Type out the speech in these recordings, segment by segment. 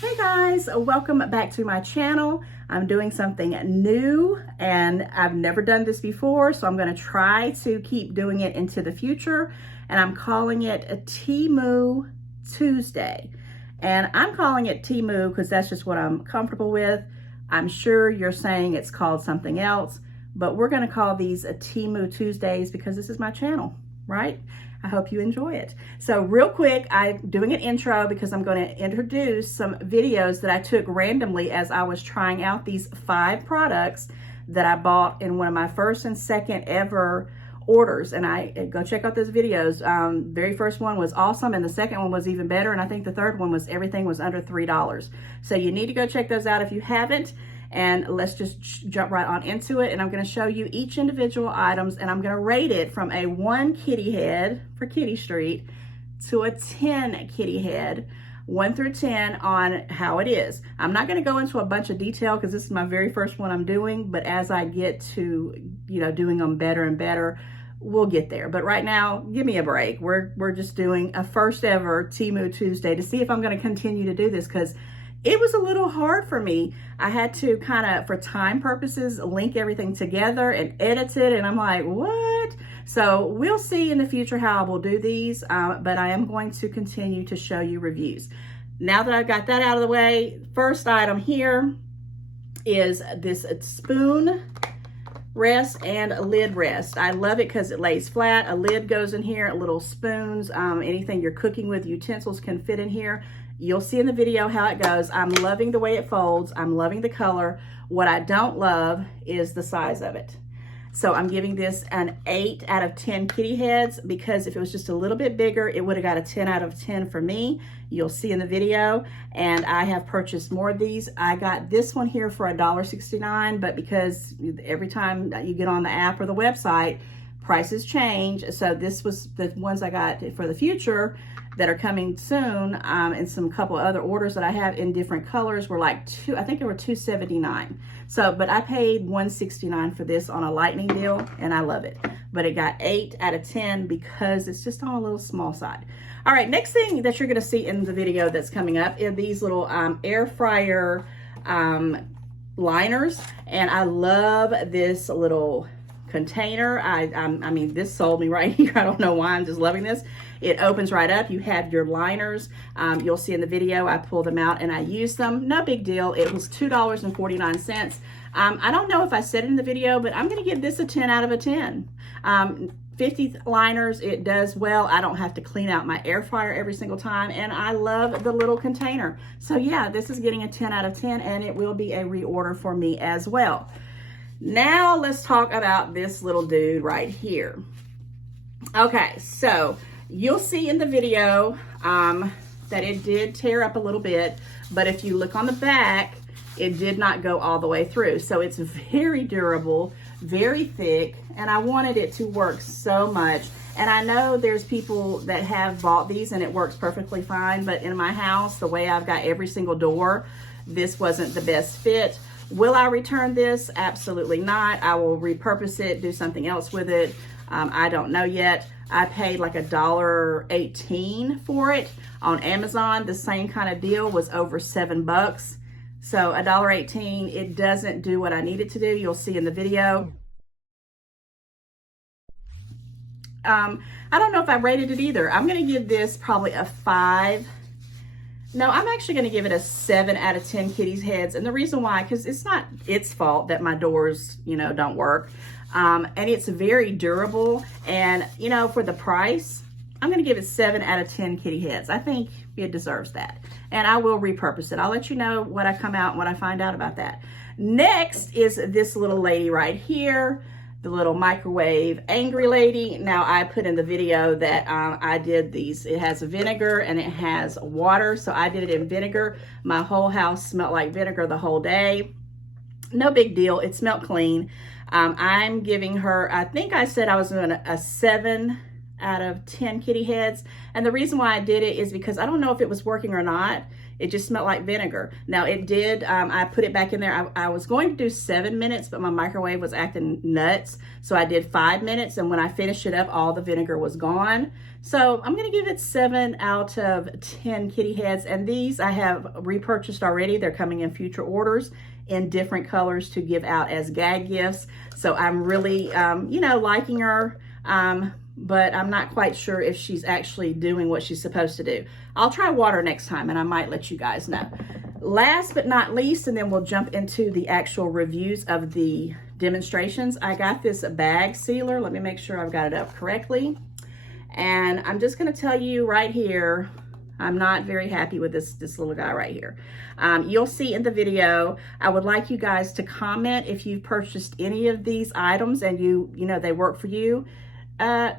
Hey guys, welcome back to my channel. I'm doing something new and I've never done this before, so I'm going to try to keep doing it into the future, and I'm calling it a Temu Tuesday. And I'm calling it Temu because that's just what I'm comfortable with. I'm sure you're saying it's called something else, but we're going to call these a Temu Tuesdays because this is my channel, right? I hope you enjoy it. So real quick, I'm doing an intro because I'm going to introduce some videos that I took randomly as I was trying out these 5 products that I bought in one of my first and second ever orders. And I go check out those videos. Very first one was awesome, and the second one was even better, and I think the third one was everything was under $3. So you need to go check those out if you haven't. And let's just jump right on into it. And I'm going to show you each individual items, and I'm going to rate it from a 1 kitty head for Kitty Street to a 10 kitty head, 1 through 10 on how it is. I'm not going to go into a bunch of detail because this is my very first one I'm doing, but as I get to, doing them better and better, we'll get there. But right now, give me a break. We're just doing a first ever Temu Tuesday to see if I'm going to continue to do this, because it was a little hard for me. I had to kind of, for time purposes, link everything together and edit it. And I'm like, what? So we'll see in the future how I will do these, but I am going to continue to show you reviews. Now that I've got that out of the way, first item here is this spoon rest and a lid rest. I love it because it lays flat. A lid goes in here, little spoons, anything you're cooking with, utensils can fit in here. You'll see in the video how it goes. I'm loving the way it folds. I'm loving the color. What I don't love is the size of it. So I'm giving this an 8 out of 10 kitty heads, because if it was just a little bit bigger, it would have got a 10 out of 10 for me. You'll see in the video. And I have purchased more of these. I got this one here for $1.69, but because every time you get on the app or the website, prices change. So this was the ones I got for the future that are coming soon, and some couple of other orders that I have in different colors were like I think they were $2.79. So, but I paid $1.69 for this on a lightning deal, and I love it. But it got 8 out of 10 because it's just on a little small side. All right, next thing that you're gonna see in the video that's coming up are these little air fryer liners, and I love this little container. I mean, this sold me right here. I don't know why, I'm just loving this. It opens right up. You have your liners. You'll see in the video, I pull them out and I use them. No big deal. It was $2.49. I don't know if I said it in the video, but I'm going to give this a 10 out of a 10. 50 liners, it does well. I don't have to clean out my air fryer every single time, and I love the little container. So yeah, this is getting a 10 out of 10, and it will be a reorder for me as well. Now let's talk about this little dude right here. Okay, so you'll see in the video that it did tear up a little bit, but if you look on the back, it did not go all the way through. So it's very durable, very thick, and I wanted it to work so much. And I know there's people that have bought these and it works perfectly fine, but in my house, the way I've got every single door, this wasn't the best fit. Will I return this? Absolutely not. I will repurpose it, do something else with it. I don't know yet. I paid like $1.18 for it on Amazon. The same kind of deal was over $7. So $1.18, it doesn't do what I need it to do. You'll see in the video. I don't know if I rated it either. I'm gonna give this probably a 5. No, I'm actually going to give it a 7 out of 10 kitties heads. And the reason why, because it's not its fault that my doors, don't work. And it's very durable. And, for the price, I'm going to give it 7 out of 10 kitty heads. I think it deserves that. And I will repurpose it. I'll let you know what I come out and what I find out about that. Next is this little lady right here. The little microwave angry lady. Now I put in the video that I did these. It has vinegar and it has water. So I did it in vinegar. My whole house smelled like vinegar the whole day. No big deal. It smelled clean. I'm giving her, I think I said I was doing a 7 out of 10 kitty heads. And the reason why I did it is because I don't know if it was working or not. It just smelled like vinegar. Now it did, I put it back in there. I was going to do 7 minutes, but my microwave was acting nuts. So I did 5 minutes, and when I finished it up, all the vinegar was gone. So I'm gonna give it 7 out of 10 kitty heads. And these I have repurchased already. They're coming in future orders in different colors to give out as gag gifts. So I'm really, you know, liking her. But I'm not quite sure if she's actually doing what she's supposed to do. I'll try water next time, and I might let you guys know. Last but not least, and then we'll jump into the actual reviews of the demonstrations. I got this bag sealer. Let me make sure I've got it up correctly. And I'm just gonna tell you right here, I'm not very happy with this little guy right here. You'll see in the video. I would like you guys to comment if you've purchased any of these items and you know they work for you.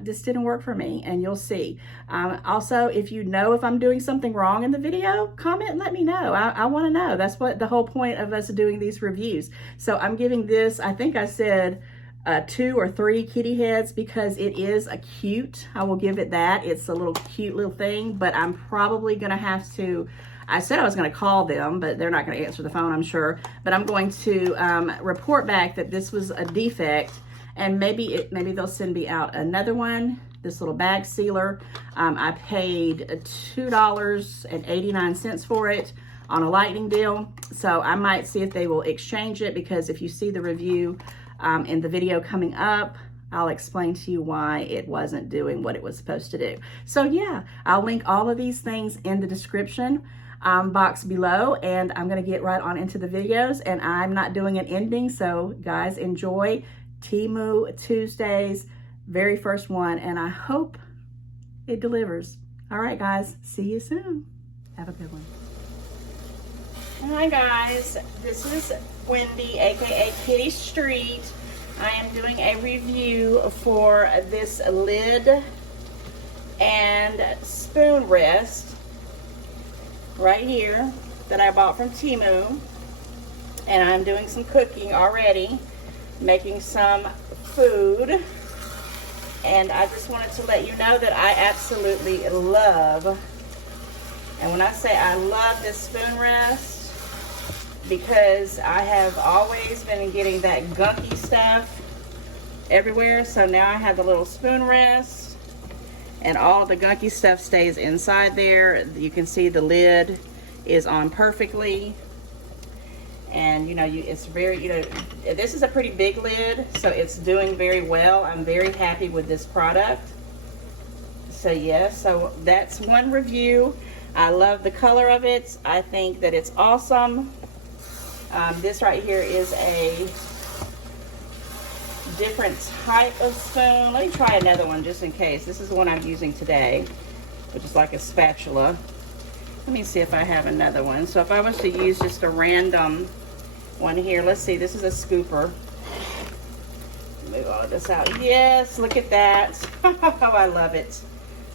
This didn't work for me, and you'll see. Also, if you know if I'm doing something wrong in the video, comment and let me know. I want to know. That's what the whole point of us doing these reviews. So I'm giving this, I think I said 2 or 3 kitty heads because it is a cute. I will give it that. It's a little cute little thing, but I'm probably gonna have to, I said I was gonna call them, but they're not gonna answer the phone, I'm sure. But I'm going to report back that this was a defect, and maybe they'll send me out another one, this little bag sealer. I paid $2.89 for it on a lightning deal. So I might see if they will exchange it, because if you see the review in the video coming up, I'll explain to you why it wasn't doing what it was supposed to do. So yeah, I'll link all of these things in the description box below, and I'm gonna get right on into the videos, and I'm not doing an ending. So guys, enjoy Temu Tuesday's very first one, and I hope it delivers. All right, guys, see you soon. Have a good one. Hi guys, this is Wendy, aka Kitty Street. I am doing a review for this lid and spoon rest right here that I bought from Temu, and I'm doing some cooking already, making some food, and I just wanted to let you know that I absolutely love, and when I say I love this spoon rest, because I have always been getting that gunky stuff everywhere, so now I have the little spoon rest, and all the gunky stuff stays inside there. You can see the lid is on perfectly. And you know, it's very, you know, this is a pretty big lid, so it's doing very well. I'm very happy with this product. So yeah, so that's one review. I love the color of it. I think that it's awesome. This right here is a different type of spoon. Let me try another one just in case. This is the one I'm using today, which is like a spatula. Let me see if I have another one. So if I was to use just a random one here, let's see, this is a scooper. Move all of this out. Yes, look at that. Oh, I love it.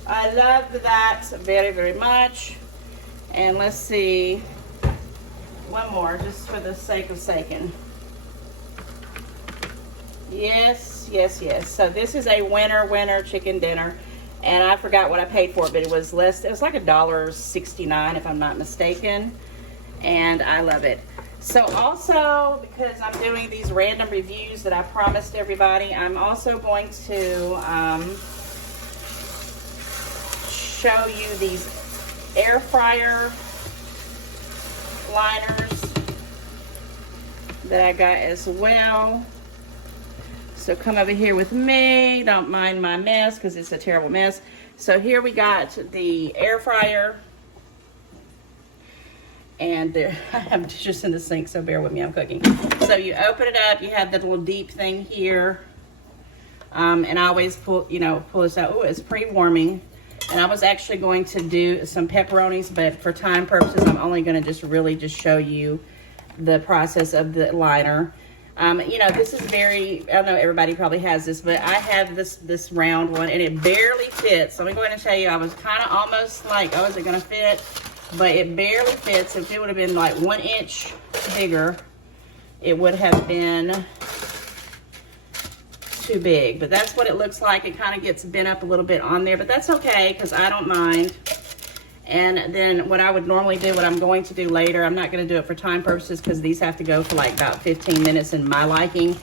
I love that very, very much. And let's see, one more, just for the sake of saying. Yes, yes, yes. So this is a winter chicken dinner. And I forgot what I paid for it, but it was less, it was like $1.69 if I'm not mistaken. And I love it. So also, because I'm doing these random reviews that I promised everybody, I'm also going to show you these air fryer liners that I got as well. So come over here with me. Don't mind my mess because it's a terrible mess. So here we got the air fryer. And there, I have dishes in the sink, so bear with me, I'm cooking. So you open it up, you have the little deep thing here. And I always pull this out. Oh, it's pre-warming. And I was actually going to do some pepperonis, but for time purposes, I'm only gonna really just show you the process of the liner. You know, this is very, I know everybody probably has this, but I have this round one, and it barely fits. So let me go ahead and tell you, I was kind of almost like, oh, is it gonna fit? But it barely fits. If it would have been like 1 inch bigger, it would have been too big, but that's what it looks like. It kind of gets bent up a little bit on there, but that's okay because I don't mind. And then what I would normally do, what I'm going to do later, I'm not going to do it for time purposes because these have to go for like about 15 minutes in my liking,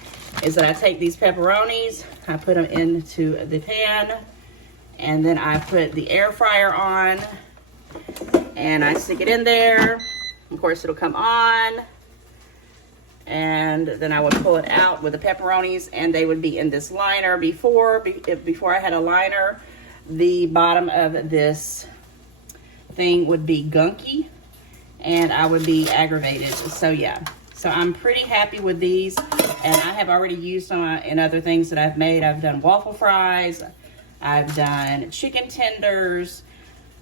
is that I take these pepperonis, I put them into the pan, and then I put the air fryer on, and I stick it in there. Of course, it'll come on, and then I would pull it out with the pepperonis, and they would be in this liner. Before I had a liner, the bottom of this thing would be gunky and I would be aggravated. So yeah, so I'm pretty happy with these, and I have already used them in other things that I've made. I've done waffle fries, I've done chicken tenders,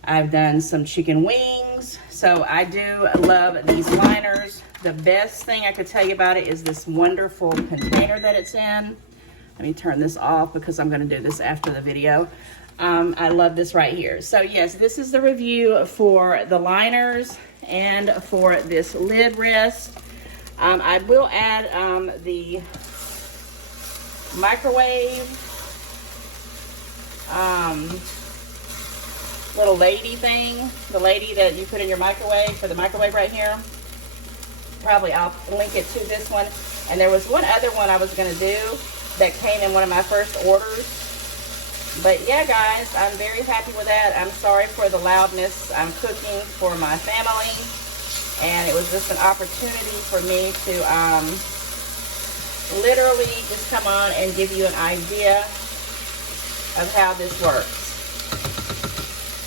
I've done some chicken wings. So I do love these liners. The best thing I could tell you about it is this wonderful container that it's in. Let me turn this off because I'm going to do this after the video. I love this right here. So yes, this is the review for the liners and for this lid rest. I will add the microwave little lady thing, the lady that you put in your microwave, for the microwave right here. Probably I'll link it to this one. And there was one other one I was going to do that came in one of my first orders. But yeah, guys, I'm very happy with that. I'm sorry for the loudness. I'm cooking for my family, and it was just an opportunity for me to literally just come on and give you an idea of how this works.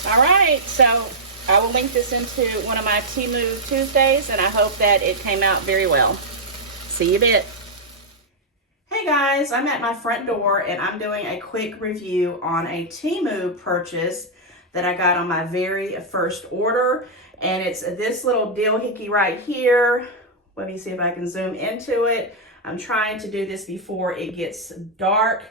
All right, so I will link this into one of my Temu Tuesdays, and I hope that it came out very well. See you in a bit. Hey guys, I'm at my front door and I'm doing a quick review on a Temu purchase that I got on my very first order. And it's this little doohickey right here. Let me see if I can zoom into it. I'm trying to do this before it gets dark.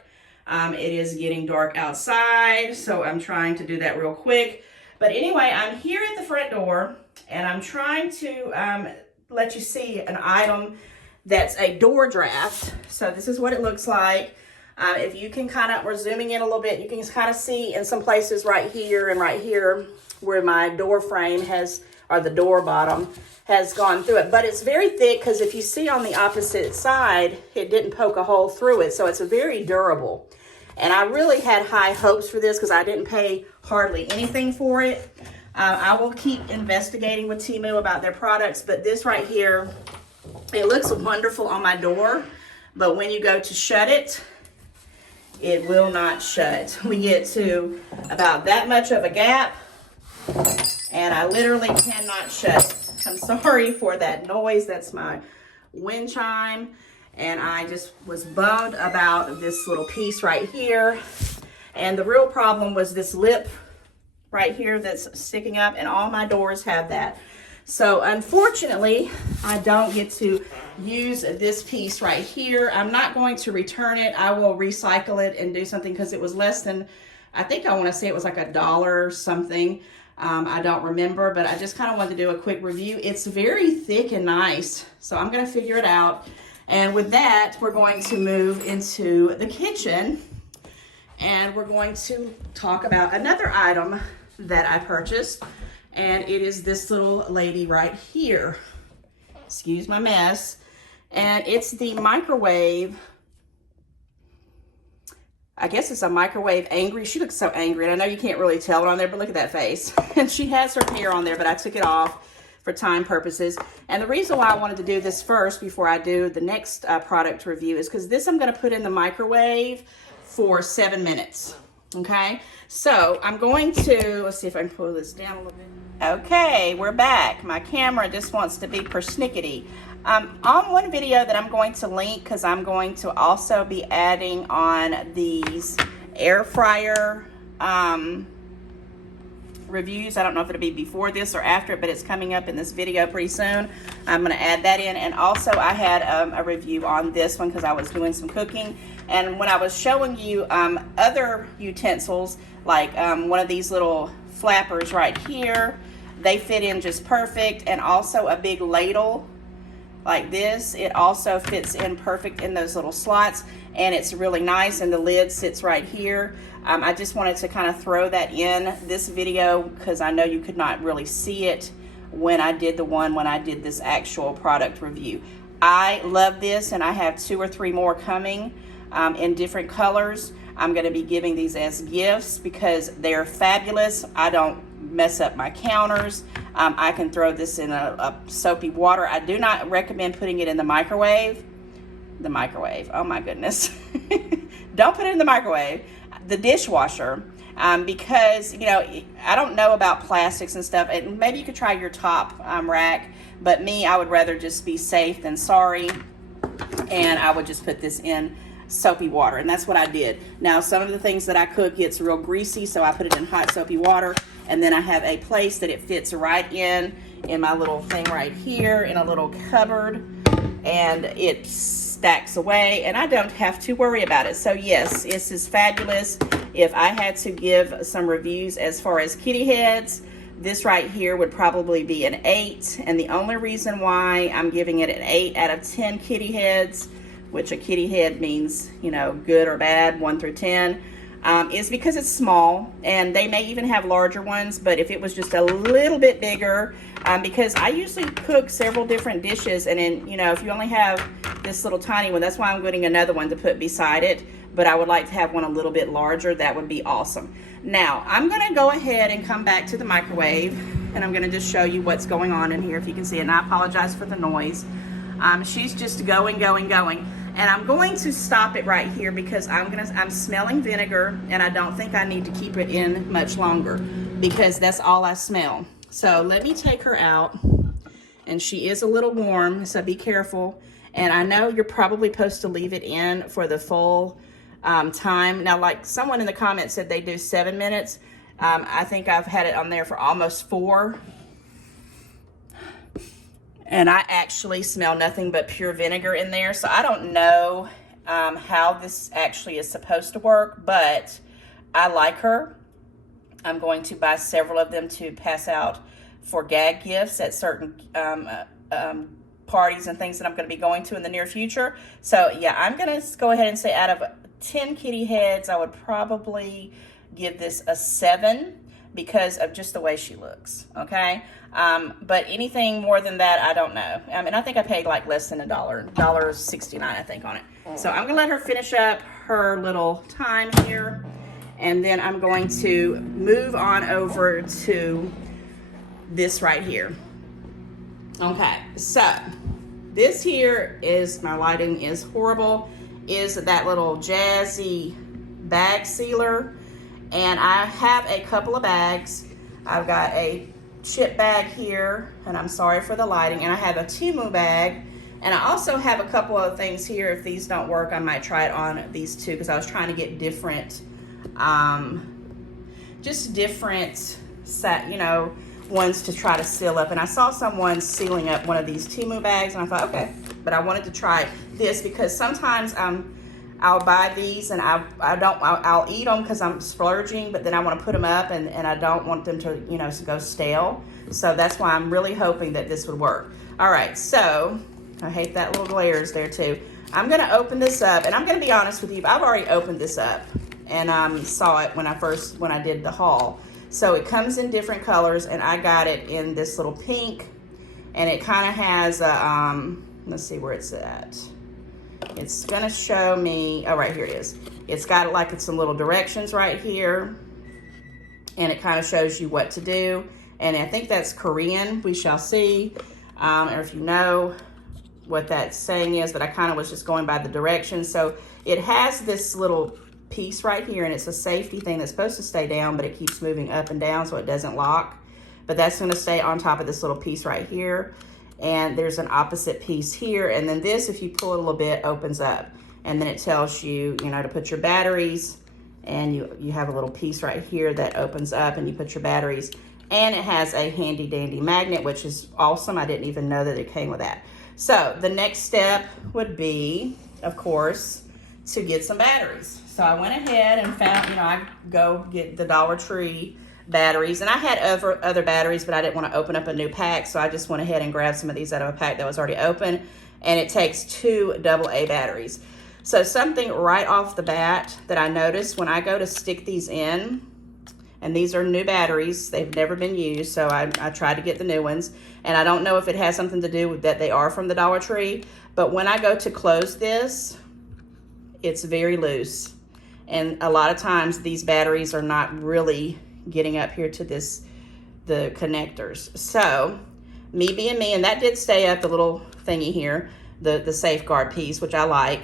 It is getting dark outside, so I'm trying to do that real quick. But anyway, I'm here at the front door and I'm trying to let you see an item that's a door draft. So this is what it looks like. If you can kind of, we're zooming in a little bit, you can kind of see in some places right here and right here where my door frame has, or the door bottom has gone through it. But it's very thick because if you see on the opposite side, it didn't poke a hole through it. So it's very durable. And I really had high hopes for this because I didn't pay hardly anything for it. I will keep investigating with Temu about their products, but this right here, it looks wonderful on my door, but when you go to shut it, it will not shut. We get to about that much of a gap, and I literally cannot shut it. I'm sorry for that noise. That's my wind chime, and I just was bummed about this little piece right here. And the real problem was this lip right here that's sticking up, and all my doors have that. So unfortunately, I don't get to use this piece right here. I'm not going to return it. I will recycle it and do something because it was less than, I think I want to say it was like $1 something. I don't remember, but I just kind of wanted to do a quick review. It's very thick and nice, so I'm going to figure it out. And with that, we're going to move into the kitchen, and we're going to talk about another item that I purchased. And it is this little lady right here. Excuse my mess. And it's the microwave. I guess it's a microwave angry. She looks so angry. And I know you can't really tell it on there, but look at that face. And she has her hair on there, but I took it off for time purposes. And the reason why I wanted to do this first before I do the next product review is because this I'm going to put in the microwave for 7 minutes. Okay, so I'm going to, let's see if I can pull this down a little bit. Okay, we're back. My camera just wants to be persnickety. On one video that I'm going to link, because I'm going to also be adding on these air fryer reviews. I don't know if it'll be before this or after it, but it's coming up in this video pretty soon. I'm going to add that in. And also I had a review on this one because I was doing some cooking. And when I was showing you other utensils, like one of these little flappers right here, they fit in just perfect. And also a big ladle like this. It also fits in perfect in those little slots, and it's really nice, and the lid sits right here. I just wanted to kind of throw that in this video because I know you could not really see it when I did this actual product review. I love this, and I have 2 or 3 more coming in different colors. I'm going to be giving these as gifts because they're fabulous. I don't mess up my counters. I can throw this in a soapy water. I do not recommend putting it in the microwave. The microwave, oh my goodness. Don't put it in the microwave. The dishwasher, because, you know, I don't know about plastics and stuff, and maybe you could try your top rack, but me, I would rather just be safe than sorry, and I would just put this in soapy water, and that's what I did. Now, some of the things that I cook gets real greasy, so I put it in hot soapy water, and then I have a place that it fits right in my little thing right here in a little cupboard, and it stacks away, and I don't have to worry about it. So yes, this is fabulous. If I had to give some reviews as far as kitty heads, this right here would probably be an 8, and the only reason why I'm giving it an 8 out of 10 kitty heads, which a kitty head means, you know, good or bad, 1 through 10, is because it's small, and they may even have larger ones, but if it was just a little bit bigger, because I usually cook several different dishes, and then, you know, if you only have this little tiny one, that's why I'm getting another one to put beside it, but I would like to have one a little bit larger. That would be awesome. Now, I'm gonna go ahead and come back to the microwave, and I'm gonna just show you what's going on in here, if you can see it, and I apologize for the noise. She's just going. And I'm going to stop it right here because I'm smelling vinegar, and I don't think I need to keep it in much longer because that's all I smell. So let me take her out, and she is a little warm, so be careful. And I know you're probably supposed to leave it in for the full time. Now, like someone in the comments said they do 7 minutes. I think I've had it on there for almost 4. And I actually smell nothing but pure vinegar in there. So I don't know how this actually is supposed to work, but I like her. I'm going to buy several of them to pass out for gag gifts at certain parties and things that I'm going to be going to in the near future. So yeah, I'm going to go ahead and say out of 10 kitty heads, I would probably give this a 7 because of just the way she looks, okay? But anything more than that, I don't know. And I think I paid like less than $1.69, I think, on it. So I'm gonna let her finish up her little time here, and then I'm going to move on over to this right here. Okay, so this here is, my lighting is horrible, is that little jazzy bag sealer. And I have a couple of bags. I've got a chip bag here, and I'm sorry for the lighting, and I have a Temu bag, and I also have a couple of things here. If these don't work, I might try it on these two because I was trying to get different, just different set, you know, ones to try to seal up. And I saw someone sealing up one of these Temu bags, and I thought, okay, but I wanted to try this because sometimes I'll buy these and I'll eat them because I'm splurging, but then I want to put them up and I don't want them to, you know, go stale. So that's why I'm really hoping that this would work. All right, so I hate that little glare is there too. I'm going to open this up, and I'm going to be honest with you, I've already opened this up and saw it when I did the haul. So it comes in different colors, and I got it in this little pink, and it kind of has a, let's see where it's at. It's gonna show me, oh, right here it is. It's got like some little directions right here, and it kind of shows you what to do. And I think that's Korean, we shall see, or if you know what that saying is, but I kind of was just going by the directions. So it has this little piece right here, and it's a safety thing that's supposed to stay down, but it keeps moving up and down so it doesn't lock. But that's gonna stay on top of this little piece right here. And there's an opposite piece here, and then this, if you pull it a little bit, opens up, and then it tells you, you know, to put your batteries, and you have a little piece right here that opens up, and you put your batteries, and it has a handy dandy magnet, which is awesome. I didn't even know that it came with that. So the next step would be, of course, to get some batteries. So I went ahead and found, you know, I go get the Dollar Tree batteries. And I had other batteries, but I didn't want to open up a new pack, so I just went ahead and grabbed some of these out of a pack that was already open. And it takes 2 AA batteries. So something right off the bat that I noticed when I go to stick these in, and these are new batteries, they've never been used, so I tried to get the new ones. And I don't know if it has something to do with that they are from the Dollar Tree, but when I go to close this, it's very loose. And a lot of times these batteries are not really getting up here to the connectors. So me being me, and that did stay up, the little thingy here, the safeguard piece, which I like.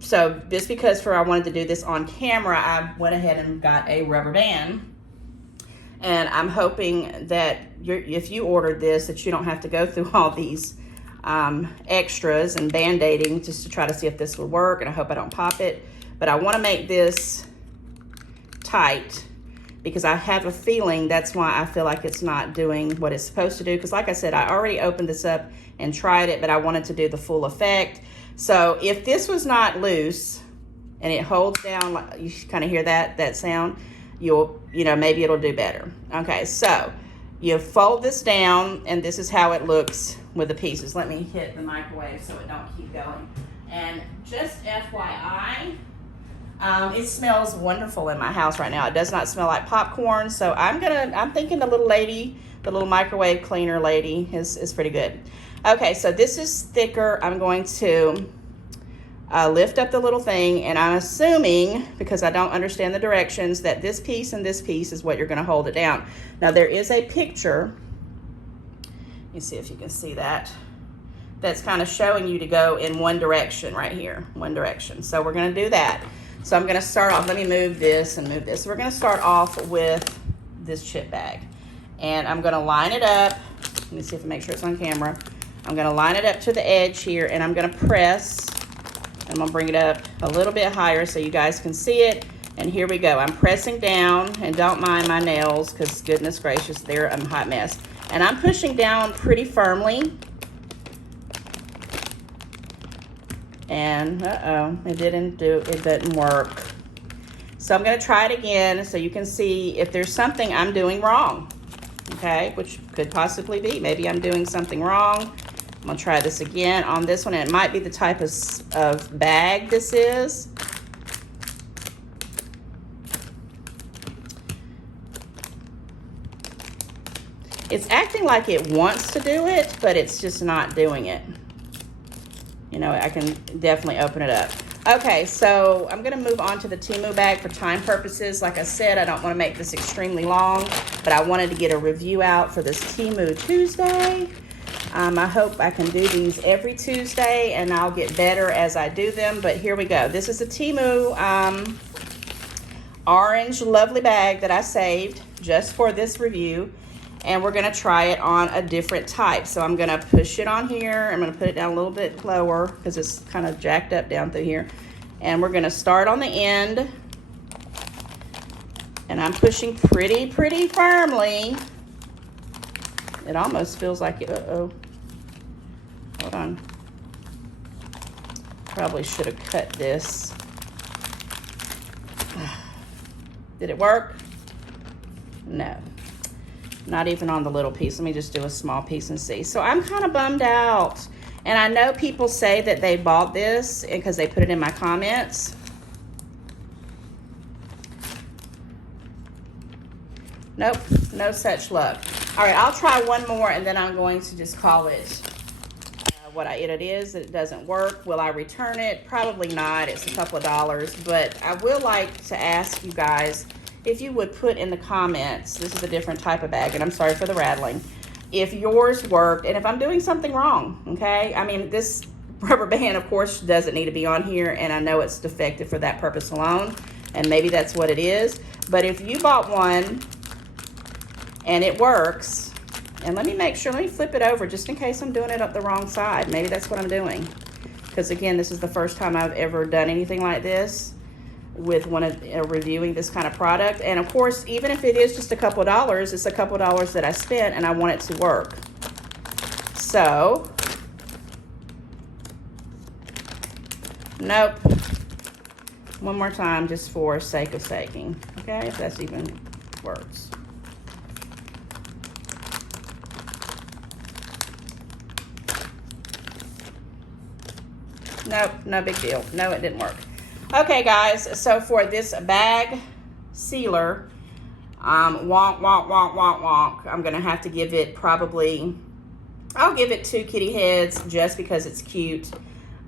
So just because I wanted to do this on camera, I went ahead and got a rubber band. And I'm hoping that if you ordered this, that you don't have to go through all these extras and band-aiding just to try to see if this will work. And I hope I don't pop it. But I want to make this tight because I have a feeling that's why I feel like it's not doing what it's supposed to do. Because like I said, I already opened this up and tried it, but I wanted to do the full effect. So if this was not loose and it holds down, like you kind of hear that sound, maybe it'll do better. Okay, so you fold this down, and this is how it looks with the pieces. Let me hit the microwave so it don't keep going. And just FYI, it smells wonderful in my house right now. It does not smell like popcorn, so I'm thinking the little microwave cleaner lady is pretty good. Okay, so this is thicker. I'm going to lift up the little thing, and I'm assuming, because I don't understand the directions, that this piece and this piece is what you're going to hold it down. Now there is a picture, let me see if you can see that, that's kind of showing you to go in one direction right here, one direction. So we're going to do that. So I'm going to start off, let me move this and move this. So we're going to start off with this chip bag, and I'm going to line it up. Let me see if I make sure it's on camera. I'm going to line it up to the edge here, and I'm going to press. I'm going to bring it up a little bit higher so you guys can see it. And here we go. I'm pressing down, and don't mind my nails because goodness gracious, they're a hot mess. And I'm pushing down pretty firmly. And it didn't work. So I'm going to try it again so you can see if there's something I'm doing wrong. Okay, which could possibly be. Maybe I'm doing something wrong. I'm gonna try this again on this one, and it might be the type of bag this is. It's acting like it wants to do it, but it's just not doing it. I can definitely open it up. Okay, so I'm gonna move on to the Temu bag for time purposes. Like I said, I don't wanna make this extremely long, but I wanted to get a review out for this Temu Tuesday. I hope I can do these every Tuesday, and I'll get better as I do them, but here we go. This is a Temu orange lovely bag that I saved just for this review, and we're gonna try it on a different type. So I'm gonna push it on here. I'm gonna put it down a little bit lower because it's kind of jacked up down through here. And we're gonna start on the end, and I'm pushing pretty firmly. It almost feels like it, hold on. Probably should have cut this. Did it work? No, not even on the little piece. Let me just do a small piece and see. So I'm kind of bummed out. And I know people say that they bought this because they put it in my comments. Nope, no such luck. All right, I'll try one more, and then I'm going to just call it what it is. It doesn't work. Will I return it? Probably not. It's a couple of dollars, but I will like to ask you guys if you would put in the comments, this is a different type of bag, and I'm sorry for the rattling, if yours worked and if I'm doing something wrong, okay? I mean, this rubber band, of course, doesn't need to be on here, and I know it's defective for that purpose alone, and maybe that's what it is. But if you bought one and it works, and let me make sure, let me flip it over just in case I'm doing it up the wrong side. Maybe that's what I'm doing. Because again, this is the first time I've ever done anything like this with reviewing this kind of product. And of course, even if it is just a couple of dollars, it's a couple of dollars that I spent and I want it to work. So, nope. One more time just for sake of saking. Okay, if that's even works. Nope, no big deal. No, it didn't work. Okay, guys, so for this bag sealer, wonk, wonk, wonk, wonk, wonk, I'm going to have to give it probably, I'll give it 2 kitty heads just because it's cute,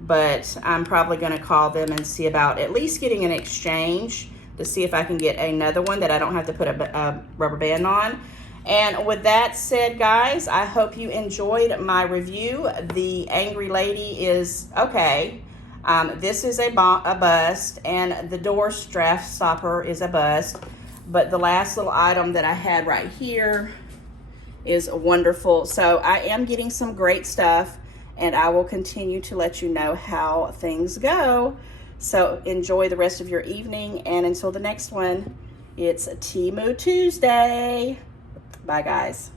but I'm probably going to call them and see about at least getting an exchange to see if I can get another one that I don't have to put a rubber band on. And with that said, guys, I hope you enjoyed my review. The Angry Lady is okay. This is a bust, and the door strap stopper is a bust. But the last little item that I had right here is wonderful. So I am getting some great stuff, and I will continue to let you know how things go. So enjoy the rest of your evening, and until the next one, it's Temu Tuesday. Bye, guys.